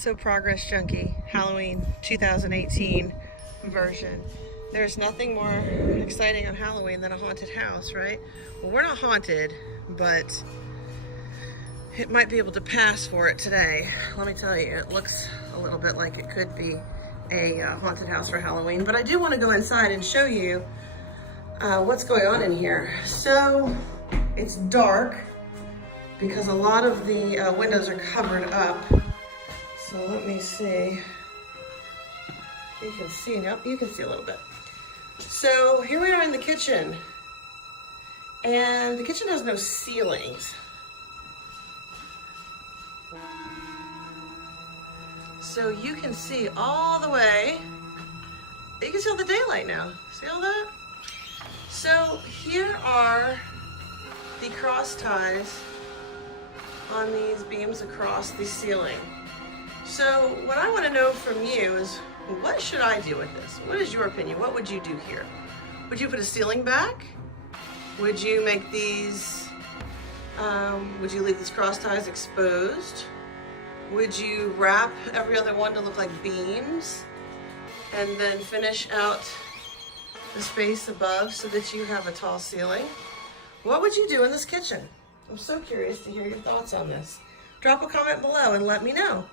So Progress Junkie, Halloween 2018 version. There's nothing more exciting on Halloween than a haunted house, right? Well, we're not haunted, but it might be able to pass for it today. Let me tell you, it looks a little bit like it could be a haunted house for Halloween, but I do want to go inside and show you what's going on in here. So it's dark because a lot of the windows are covered up. So let me see. You can see, nope, you can see a little bit. So here we are in the kitchen. And the kitchen has no ceilings. So you can see all the way. You can see all the daylight now. See all that? So here are the cross ties on these beams across the ceiling. So what I want to know from you is, what should I do with this? What is your opinion? What would you do here? Would you put a ceiling back? Would you make these, would you leave these cross ties exposed? Would you wrap every other one to look like beams? And then finish out the space above so that you have a tall ceiling? What would you do in this kitchen? I'm so curious to hear your thoughts on this. Drop a comment below and let me know.